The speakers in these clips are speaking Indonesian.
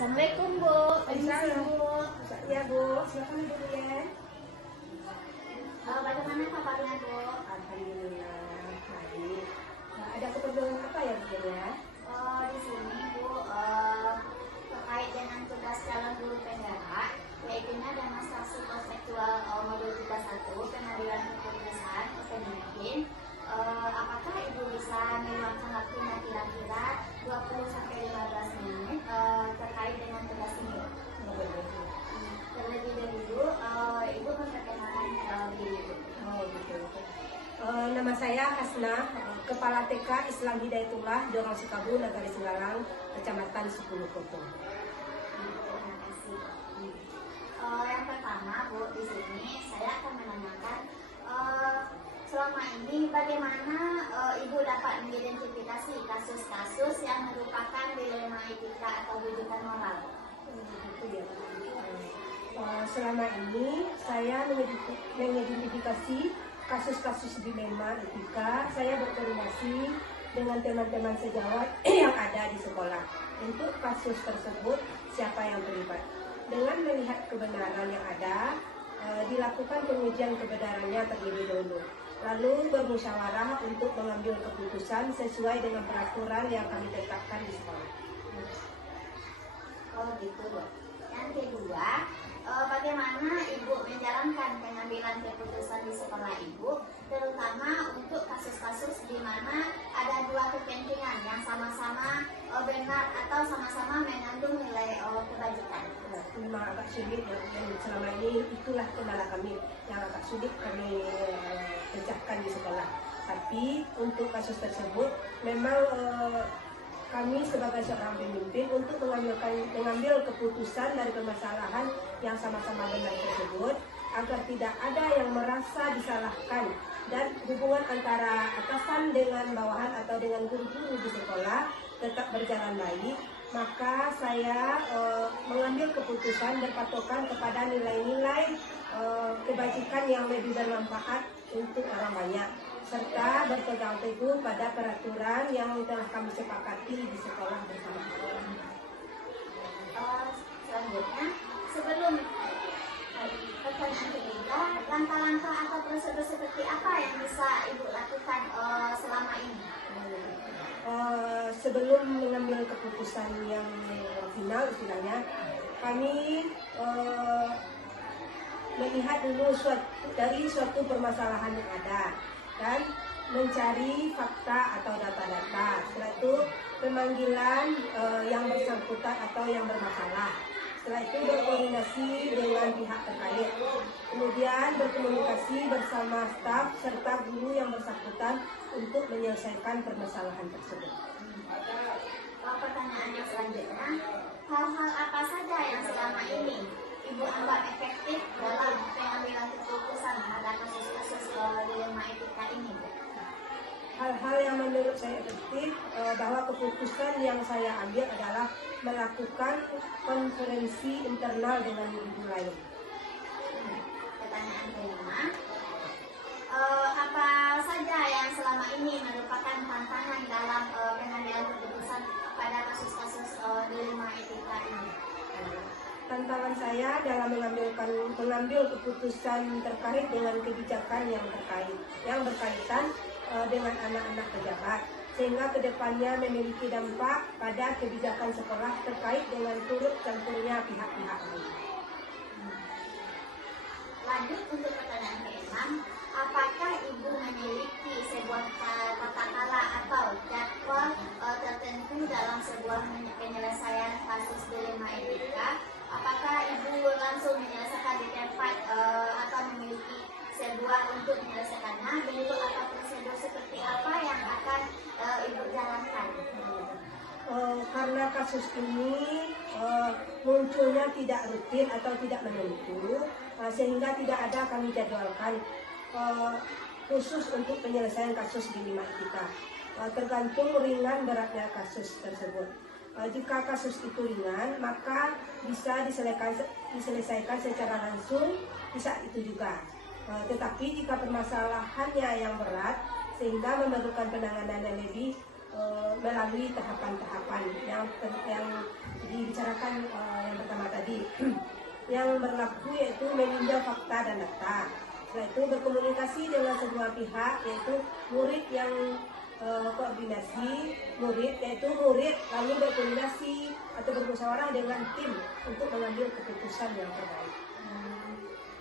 Assalamualaikum Bu. Permisi Bu. Ya Bu, silakan dulu ya. Bagaimana kabarnya Bu? Alhamdulillah baik. Ada keperluan apa ya Bu ya? Di sini Bu terkait dengan tugas calon guru penggerak, yaitu demonstrasi konseptual modul 31 pengadilan keputusan COVID-19. Apakah Ibu bisa meluangkan waktunya kira-kira 20-15 menit terkait dengan tugas ini? Terlebih dahulu, Ibu memperkenalkan diri Ibu. Oh gitu. Nama saya Hasna, Kepala TK Islam Hidayatullah, Dorong Sukabu, Negara Singgalang, Kecamatan 10 Koto. Terima kasih. Yang pertama Bu, di sini saya akan menanyakan selama ini bagaimana Ibu dapat mengidentifikasi kasus-kasus yang merupakan dilema etika atau rujukan moral? Gitu ya. Selama ini saya mengidentifikasi kasus-kasus dilema etika. Saya berkoordinasi dengan teman-teman sejawat yang ada di sekolah untuk kasus tersebut siapa yang terlibat. Dengan melihat kebenaran yang ada, dilakukan pengujian kebenarannya terlebih dahulu. Lalu bermusyawarah untuk mengambil keputusan sesuai dengan peraturan yang kami tetapkan di sekolah. Oh gitu Bu. Yang kedua, bagaimana Ibu menjalankan pengambilan keputusan di sekolah Ibu, terutama untuk kasus-kasus di mana ada dua kepentingan yang sama-sama benar atau sama-sama mengandung nilai kebajikan. Memang agak sulit dan selama ini itulah kendala kami yang agak sulit kami pecahkan di sekolah. Tapi untuk kasus tersebut memang kami sebagai seorang pemimpin untuk mengambil keputusan dari permasalahan yang sama-sama benar tersebut agar tidak ada yang merasa disalahkan dan hubungan antara atasan dengan bawahan atau dengan guru-guru di sekolah tetap berjalan baik. Maka saya mengambil keputusan berpatokan kepada nilai-nilai kebajikan yang lebih bermanfaat untuk orang banyak, serta berpegang teguh pada peraturan yang telah kami sepakati di sekolah bersama-sama. Selanjutnya, sebelum pertanyaan ketiga, langkah-langkah atau prosedur seperti apa yang bisa Ibu lakukan selama ini? Sebelum mengambil keputusan yang final istilahnya, kami melihat dulu dari suatu permasalahan yang ada dan mencari fakta atau data-data. Setelah itu pemanggilan yang bersangkutan atau yang bermasalah. Setelah itu berkoordinasi dengan pihak terkait. Kemudian berkomunikasi bersama staf serta guru yang bersangkutan untuk menyelesaikan permasalahan tersebut. Pertanyaan yang selanjutnya, hal-hal apa saja yang selama ini Ibu anggap efektif dalam pengambilan keputusan pada kasus-kasus dilema etika ini? Hal-hal yang menurut saya efektif bahwa keputusan yang saya ambil adalah melakukan konferensi internal dengan guru lain. Pertanyaan kelima, apa saja yang selama ini merupakan tantangan dalam pengambilan keputusan pada kasus-kasus dilema etika ini? Tantangan saya dalam mengambil keputusan terkait dengan kebijakan yang berkaitan dengan anak-anak pejabat, sehingga kedepannya memiliki dampak pada kebijakan sekolah terkait dengan turut campurnya pihak-pihak lain. Lanjut untuk pertanyaan ke-6, apakah Ibu memiliki sebuah tata cara atau jadwal tertentu dalam sebuah penyelesaian kasus dilema etika? Apakah Ibu langsung menyelesaikan di tempat atau memiliki sebuah untuk menyelesaikannya, bentuk atau prosedur seperti apa yang akan Ibu jalankan? Karena kasus ini munculnya tidak rutin atau tidak menentu, sehingga tidak ada kami jadwalkan khusus untuk penyelesaian kasus dilema etika. Tergantung ringan beratnya kasus tersebut. Jika kasus itu ringan, maka bisa diselesaikan secara langsung di saat itu juga. Tetapi jika permasalahannya yang berat sehingga memerlukan penanganan yang lebih melalui tahapan-tahapan yang dibicarakan yang pertama tadi. Yang berlaku yaitu meninjau fakta dan data. Setelah itu berkomunikasi dengan semua pihak, yaitu murid yang koordinasi, murid lalu berkoordinasi atau bermusyawarah dengan tim untuk mengambil keputusan yang terbaik.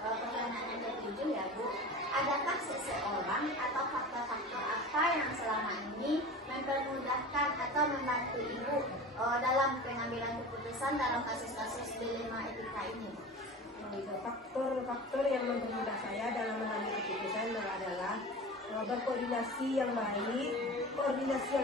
Pertanyaan yang ketujuh ya Bu, adakah seseorang atau faktor-faktor apa yang selama ini mempermudahkan atau membantu Ibu dalam pengambilan keputusan dalam kasus-kasus dilema etika ini? Faktor-faktor yang mempermudah saya dalam mengambil keputusan adalah berkoordinasi yang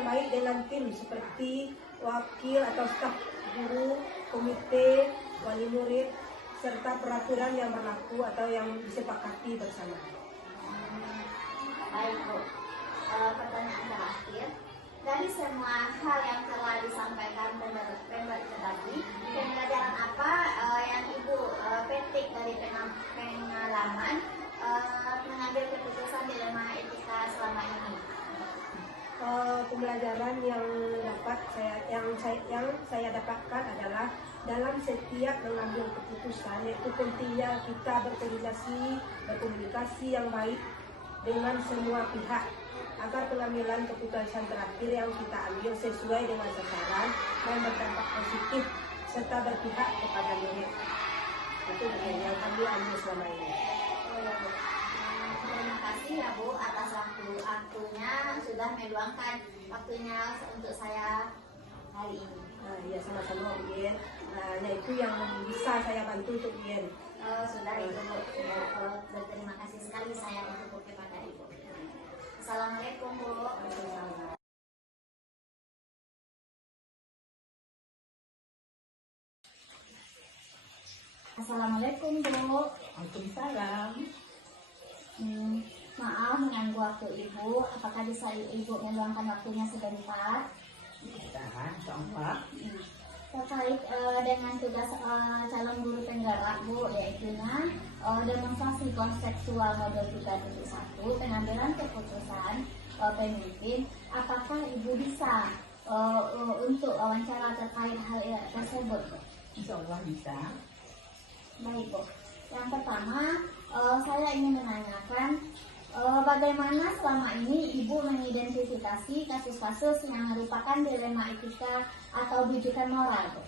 baik dengan tim seperti wakil atau staf guru, komite, wali murid, serta peraturan yang berlaku atau yang disepakati bersama. Baik Bu, pertanyaan terakhir. Dari semua hal yang telah disampaikan pembaca tadi, pembelajaran apa yang Ibu petik dari pengalaman mengambil keputusan dilema etika selama ini? Pembelajaran yang saya dapatkan adalah dalam setiap mengambil keputusan, yaitu pentingnya kita berkomunikasi yang baik dengan semua pihak agar pengambilan keputusan terakhir yang kita ambil sesuai dengan sasaran dan berdampak positif serta berpihak kepada murid. Itu yang kami ambil selama ini. Terima kasih ya Bu atas waktunya sudah meluangkan waktunya untuk saya hari ini. Ya sama-sama Uyen. Itu yang bisa saya bantu untuk Uyen. Sudah itu Bu. Berterima kasih sekali saya untuk kepada Ibu. Assalamualaikum Bu. Assalamualaikum Bu. Waalaikumsalam. Maaf mengganggu waktu Ibu. Apakah bisa Ibu meluangkan waktunya sebentar? Bisa, insya Terkait dengan tugas calon guru penggerak Bu, yaitu demonstrasi konseptual model 3.1 pengambilan keputusan pemimpin. Apakah Ibu bisa untuk wawancara terkait hal tersebut Bu? Insya Allah bisa. Baik Bu. Yang pertama, saya ingin menanyakan bagaimana selama ini Ibu mengidentifikasi kasus-kasus yang merupakan dilema etika atau rujukan moral Bu?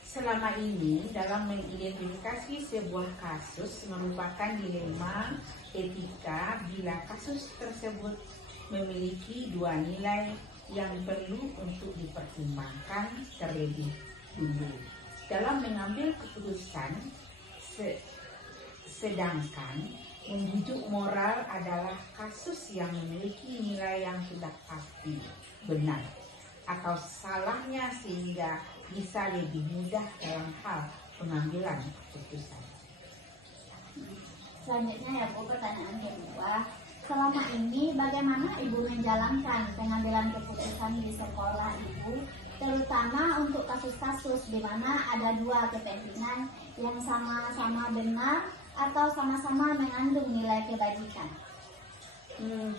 Selama ini dalam mengidentifikasi sebuah kasus merupakan dilema etika bila kasus tersebut memiliki dua nilai yang perlu untuk dipertimbangkan terlebih dulu dalam mengambil keputusan, sedangkan membujuk moral adalah kasus yang memiliki nilai yang sudah pasti benar atau salahnya sehingga bisa lebih mudah dalam hal pengambilan keputusan. Selanjutnya ya Bu, pertanyaan kedua. Selama ini bagaimana Ibu menjalankan pengambilan keputusan di sekolah Ibu, terutama untuk kasus-kasus di mana ada dua kepentingan yang sama-sama benar atau sama-sama mengandung nilai kebajikan?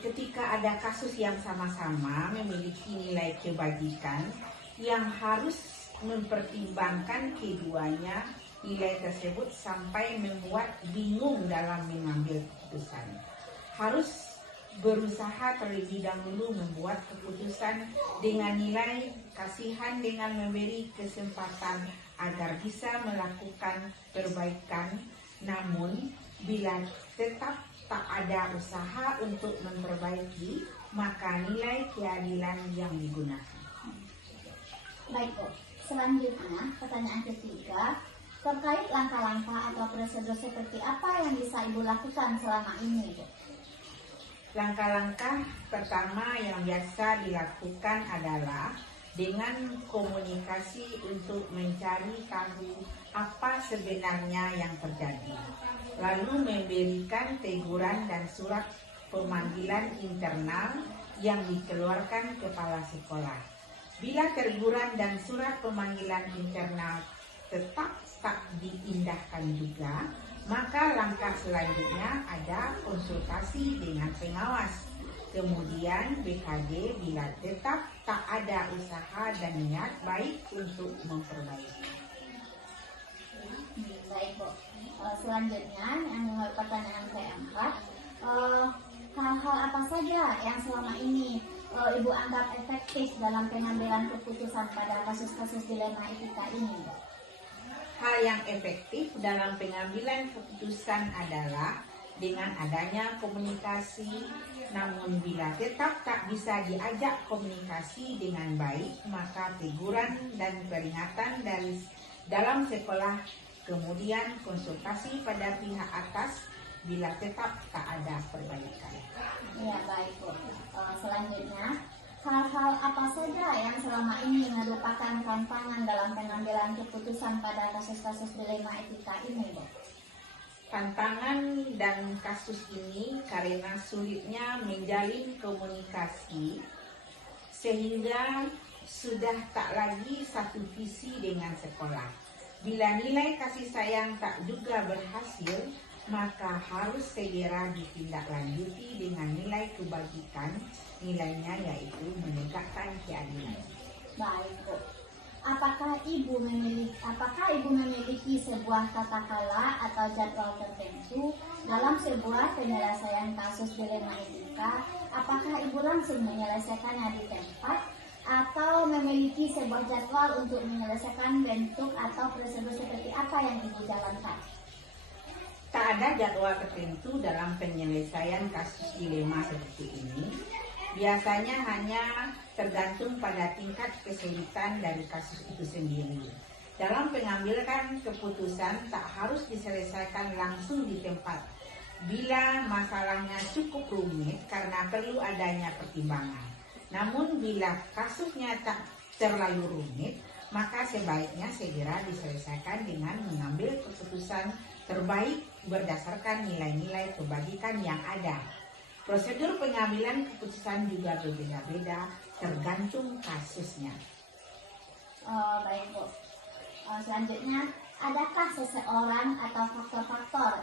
Ketika ada kasus yang sama-sama memiliki nilai kebajikan yang harus mempertimbangkan keduanya, nilai tersebut sampai membuat bingung dalam mengambil keputusan. Harus berusaha terlebih dahulu membuat keputusan dengan nilai kasihan dengan memberi kesempatan agar bisa melakukan perbaikan. Namun bila tetap tak ada usaha untuk memperbaiki, maka nilai keadilan yang digunakan. Baik Bu. Selanjutnya pertanyaan ketiga, terkait langkah-langkah atau prosedur seperti apa yang bisa Ibu lakukan selama ini Bu? Langkah-langkah pertama yang biasa dilakukan adalah dengan komunikasi untuk mencari tahu apa sebenarnya yang terjadi, lalu memberikan teguran dan surat pemanggilan internal yang dikeluarkan kepala sekolah. Bila teguran dan surat pemanggilan internal tetap tak diindahkan juga, maka langkah selanjutnya ada konsultasi dengan pengawas Kemudian BKD bila tetap tak ada usaha dan niat baik untuk memperbaiki. Baik Bu. Selanjutnya yang pertanyaan keempat, hal-hal apa saja yang selama ini Ibu anggap efektif dalam pengambilan keputusan pada kasus-kasus dilema etika ini? Hal yang efektif dalam pengambilan keputusan adalah dengan adanya komunikasi, namun bila tetap tak bisa diajak komunikasi dengan baik, maka teguran dan peringatan dari dalam sekolah, kemudian konsultasi pada pihak atas bila tetap tak ada perbaikan. Ya baik Bu. Selanjutnya, hal-hal apa saja yang selama ini merupakan tantangan dalam pengambilan keputusan pada kasus-kasus dilema etika ini Bu? Tantangan dan kasus ini karena sulitnya menjalin komunikasi sehingga sudah tak lagi satu visi dengan sekolah. Bila nilai kasih sayang tak juga berhasil, maka harus segera ditindaklanjuti dengan nilai kebajikan. Nilainya yaitu menegakkan keadilan. Baik Bu. Apakah Ibu memiliki sebuah tata kelola atau jadwal tertentu dalam sebuah penyelesaian kasus dilema etika? Apakah Ibu langsung menyelesaikannya di tempat atau memiliki sebuah jadwal untuk menyelesaikan bentuk atau prosedur seperti apa yang Ibu jalankan? Tak ada jadwal tertentu dalam penyelesaian kasus dilema seperti ini. Biasanya hanya tergantung pada tingkat kesulitan dari kasus itu sendiri. Dalam pengambilan keputusan tak harus diselesaikan langsung di tempat. Bila masalahnya cukup rumit karena perlu adanya pertimbangan. Namun bila kasusnya tak terlalu rumit, maka sebaiknya segera diselesaikan dengan mengambil keputusan terbaik berdasarkan nilai-nilai kebajikan yang ada. Prosedur pengambilan keputusan juga berbeda-beda tergantung kasusnya. Baik Bu. Selanjutnya, adakah seseorang atau faktor-faktor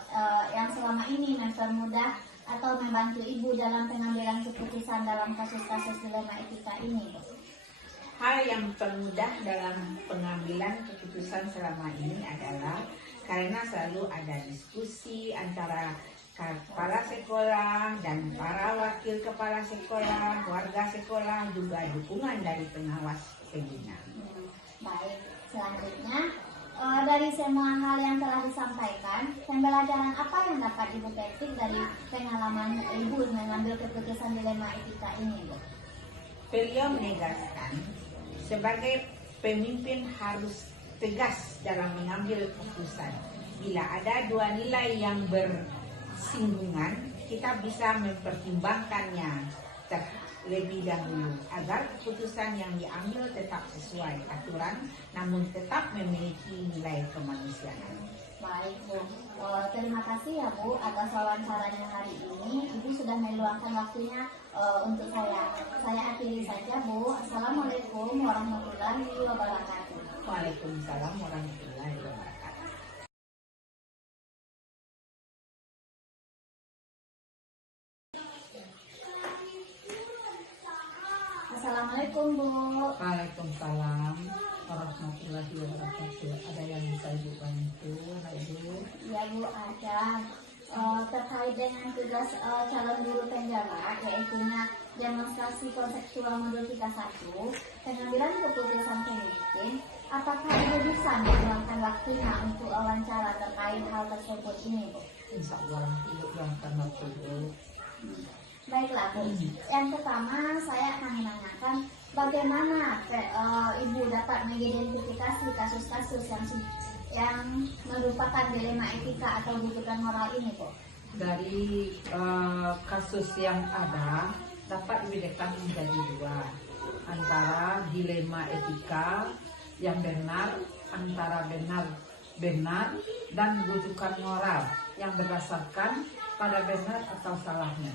yang selama ini mempermudah atau membantu Ibu dalam pengambilan keputusan dalam kasus-kasus dilema etika ini Bu? Hal yang termudah dalam pengambilan keputusan selama ini adalah karena selalu ada diskusi antara kepala sekolah dan para wakil kepala sekolah, warga sekolah, juga dukungan dari pengawas pembina. Baik, selanjutnya dari semua hal yang telah disampaikan, pembelajaran apa yang dapat Ibu petik dari pengalaman Ibu mengambil keputusan dilema etika ini Bu? Beliau menegaskan sebagai pemimpin harus tegas dalam mengambil keputusan. Bila ada dua nilai yang bersinggungan, kita bisa mempertimbangkannya terlebih dahulu agar keputusan yang diambil tetap sesuai aturan namun tetap memiliki nilai kemanusiaan. Baik Bu, terima kasih ya Bu atas wawancaranya hari ini. Ibu sudah meluangkan waktunya untuk saya. Saya akhiri saja Bu. Assalamualaikum warahmatullahi wabarakatuh. Waalaikumsalam warahmatullahi wabarakatuh. Assalamualaikum Bu. Waalaikumsalam warahmatullahi wabarakatuh. Ada yang bisa Ibu bantu, Ibu? Ya Bu, ada terkait dengan tugas calon guru penjara, yaitu demonstrasi konseptual modul 31, pengambilan keputusan pemimpin. Apakah Ibu bisa meluangkan waktunya untuk wawancara terkait hal tersebut ini Bu? Insya Allah Ibu yang akan waktu. Baiklah Bu, yang pertama saya akan menanyakan bagaimana Ibu dapat mengidentifikasi kasus-kasus yang merupakan dilema etika atau butuhan moral ini Bu? Dari kasus yang ada dapat dibedakan menjadi dua, antara dilema etika yang benar, antara benar dan butuhan moral yang berdasarkan pada benar atau salahnya.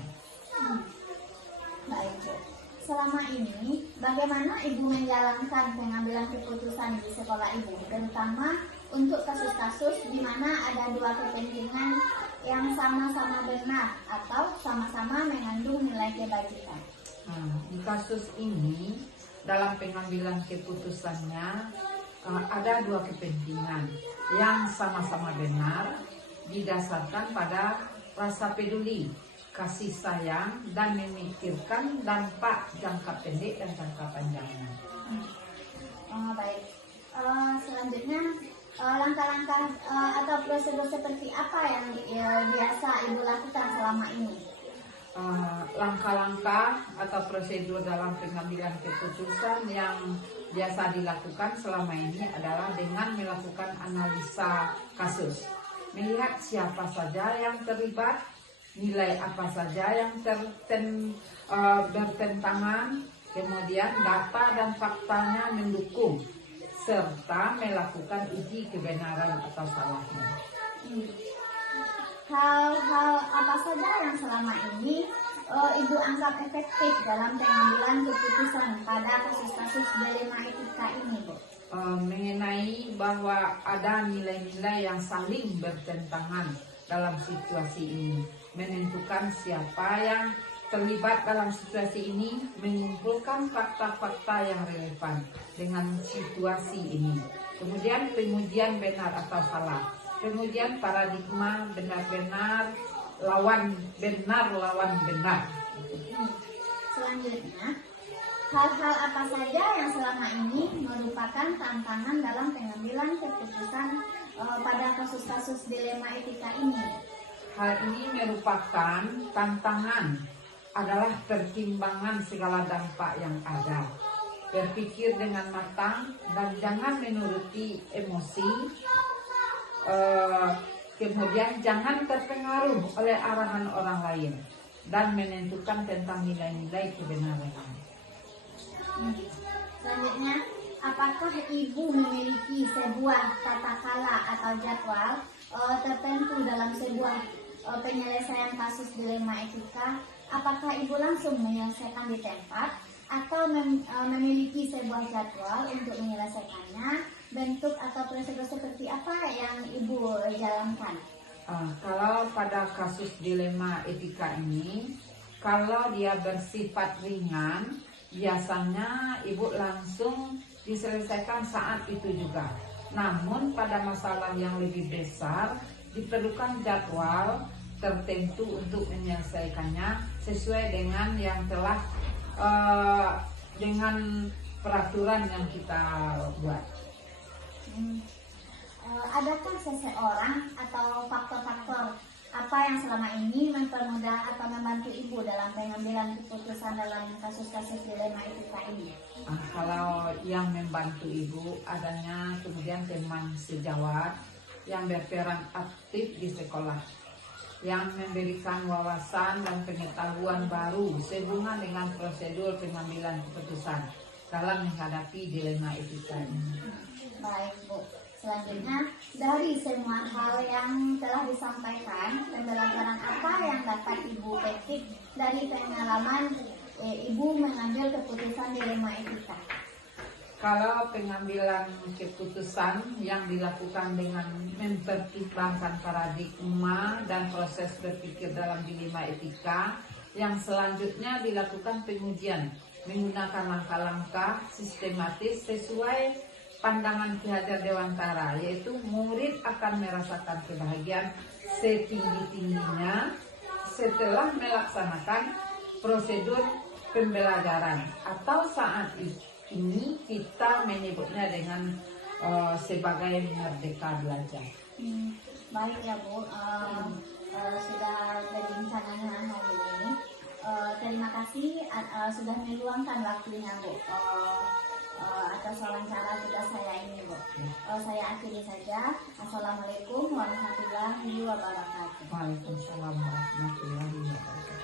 Baik Bu. Selama ini, bagaimana Ibu menjalankan pengambilan keputusan di sekolah Ibu, terutama untuk kasus-kasus di mana ada dua kepentingan yang sama-sama benar atau sama-sama mengandung nilai nilai kebajikan. Nah, di kasus ini dalam pengambilan keputusannya ada dua kepentingan yang sama-sama benar didasarkan pada rasa peduli, kasih sayang, dan memikirkan dampak jangka pendek dan jangka panjangnya. Baik. Selanjutnya langkah-langkah atau prosedur seperti apa yang biasa Ibu lakukan selama ini? Langkah-langkah atau prosedur dalam pengambilan keputusan yang biasa dilakukan selama ini adalah dengan melakukan analisa kasus, melihat siapa saja yang terlibat, nilai apa saja yang bertentangan, kemudian data dan faktanya mendukung, serta melakukan uji kebenaran atau salahnya. Hal-hal apa saja yang selama ini Ibu anggap efektif dalam pengambilan keputusan pada kasus-kasus dilema etika ini, Bu? Mengenai bahwa ada nilai-nilai yang saling bertentangan dalam situasi ini, menentukan siapa yang terlibat dalam situasi ini, mengumpulkan fakta-fakta yang relevan dengan situasi ini, kemudian pengujian benar atau salah, kemudian paradigma benar-benar lawan benar. Selanjutnya, hal-hal apa saja yang selama ini merupakan tantangan dalam pengambilan keputusan pada kasus-kasus dilema etika ini? Hal ini merupakan tantangan adalah pertimbangan segala dampak yang ada, berpikir dengan matang dan jangan menuruti emosi, kemudian jangan terpengaruh oleh arahan orang lain, dan menentukan tentang nilai-nilai kebenaran. Selanjutnya, apakah Ibu memiliki sebuah tata cara atau jadwal tertentu dalam sebuah penyelesaian kasus dilema etika? Apakah Ibu langsung menyelesaikan di tempat atau memiliki sebuah jadwal untuk menyelesaikannya? Bentuk atau prosedur seperti apa yang Ibu jalankan? Kalau pada kasus dilema etika ini, kalau dia bersifat ringan, biasanya Ibu langsung diselesaikan saat itu juga. Namun pada masalah yang lebih besar, diperlukan jadwal tertentu untuk menyelesaikannya sesuai dengan yang telah dengan peraturan yang kita buat. Adakah seseorang atau faktor-faktor apa yang selama ini mempermudah atau membantu Ibu dalam pengambilan keputusan dalam kasus-kasus dilema etika ini? Kalau yang membantu Ibu adanya kemudian teman sejawat yang berperan aktif di sekolah, yang memberikan wawasan dan pengetahuan baru sehubungan dengan prosedur pengambilan keputusan dalam menghadapi dilema etika ini. Baik, Bu. Selanjutnya, dari semua hal yang telah disampaikan, pembelajaran apa yang dapat Ibu petik dari pengalaman Ibu mengambil keputusan dilema etika? Kalau pengambilan keputusan yang dilakukan dengan mempertimbangkan paradigma dan proses berpikir dalam dilema etika, yang selanjutnya dilakukan pengujian menggunakan langkah-langkah sistematis sesuai pandangan Ki Hajar Dewantara, yaitu murid akan merasakan kebahagiaan setinggi-tingginya setelah melaksanakan prosedur pembelajaran, atau saat ini kita menyebutnya dengan sebagai merdeka belajar. Baik ya, Bu, sudah berbincang dengan hari ini. Terima kasih sudah meluangkan waktunya, Bu, atas wawancara tugas saya ini, Bu. Saya akhiri saja. Assalamualaikum warahmatullahi wabarakatuh. Waalaikumsalam warahmatullahi wabarakatuh.